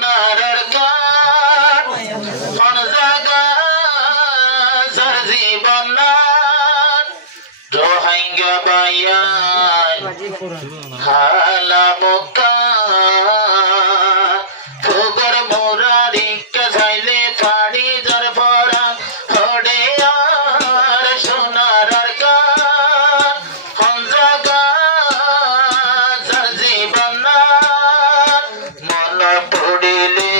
নারার গান কোন জায়গা যার জীবন নান রোহিঙ্গা বাইয়া হালা মুক্কা ফুগর মোরারি কাজাইলে পাড়ি যার পড়া হড়ে আর সোনারার গান কোন জায়গা যার জীবন নান মন পড়িলে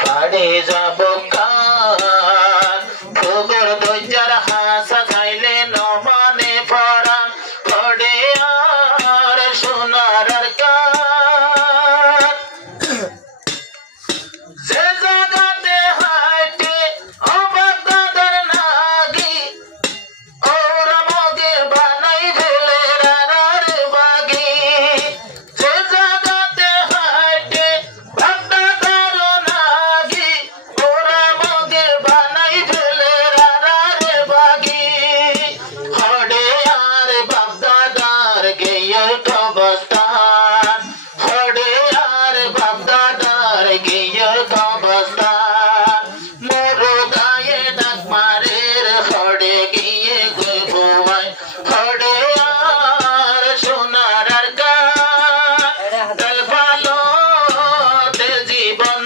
পাড়ে যাব কান ফুগর দইজার হাসা খাইলে নমানে পড়া হড়ে আর সোনারার গান যে জায়গাতে হাইটে অবাক দাদার নাগি ওরা মগে বানাই ফেলে রানার বাগি যে জায়গাতে হাইটে বাগদাদার নাগি ওরা মগে বানাই ফেলে রানার বাগি হড়ে আর বাগদাদার গেয়ে কবস্তান হড়ে আর বাগদাদার গেয়ে কবস্তান মোরো গায়ে ডাক মারের হড়ে গিয়ে গুয়ায় হড়ে আর সোনারার গান দল ভালো দিল জীবন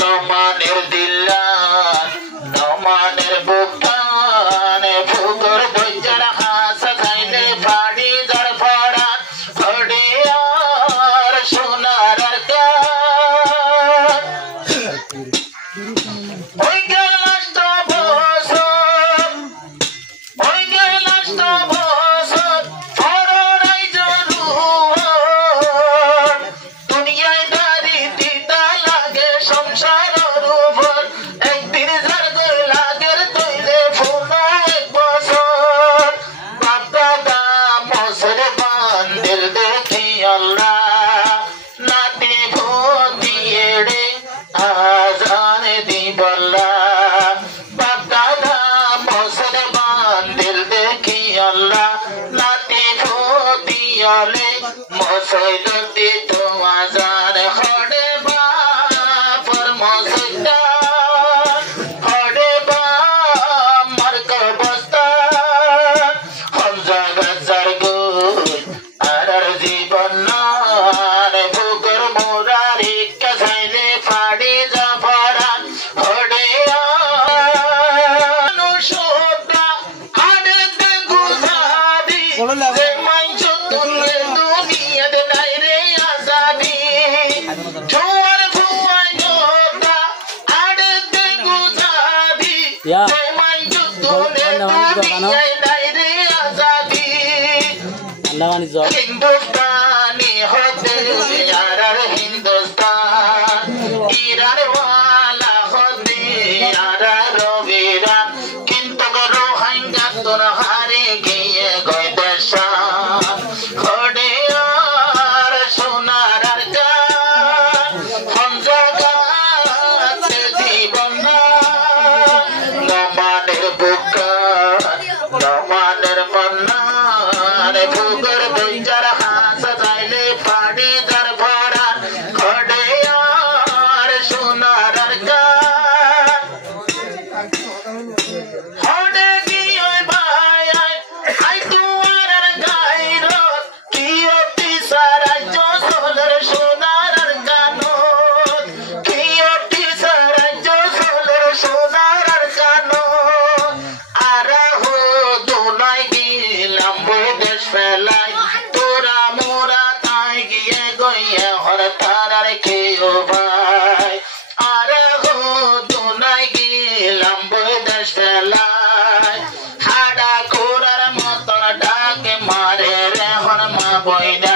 নমানের দিল্লান নমানের বুকান ফুগর বইজার হাসা খাইলে পাড়ি যার ফড়া হড়ে আর সোনারার গান ওই গেল লাস্ট বছর ওই গেল লাস্ট বছর ফররাই জরুর দুনিয়ায় দাড়ি দিতা লাগে সংসারের উপর একদিন ঝাড়তে লাগের তৈলে ফোন এক বছর বাপ দাদা মসর বান্দিল দেখি আল্লাহ নাতি ভোতি এড়ে আজান দিবল্লা বাপ দাদা মসর বান্দিল দেখি আল্লাহ নাতি ভোতি আলে মসজিদ দিত আজান হড়ে বাপর মসজিদা হড়ে বাপ মার কবস্তান হমজা গজার গুল আর জীবন নান ফুকর মোরারি কাজাইলে পাড়ি যা পড়া হড়ে অনুসোদা আড়ে দে গুজারি যে মাইজ তুলে দুনিয়াতে নাই রে আজাদি জোয়ার ভুয়াই যোদা আড়ে দে গুজারি যে মাইজ তুলে দুনিয়ায় নাই রে আজাদি हिंदुस्तानी होते यार हिंदुस्तान ईरान वाला होते यार रोवीरा किंतु रोहिंग्या तुम्हारे गए गए देशान हड़े यार सोनारार गान हम जगाते जीवन नमाনের বুকান নমানের মন্নান ফুগর দইজার হাসা যাইলে পাড়ি যার ভরা হড়ে আর সোনারার গান হড়ে কি ওই ভাই আই তুয়ার গাইর কি অতি সারাই জসলের সোনারার গান কি অতি সারাই জসলের সোনারার গান আর হো দুলাই গিলাম দেশ ফেলাই তোরা মোরা তাই গিয়ে গইয়ে হর তারার কেউ ভাই আর হো দুলাই গিলাম দেশ ফেলাই হাডা কোরার মতন ডাকে মারে রে হর মা বইনা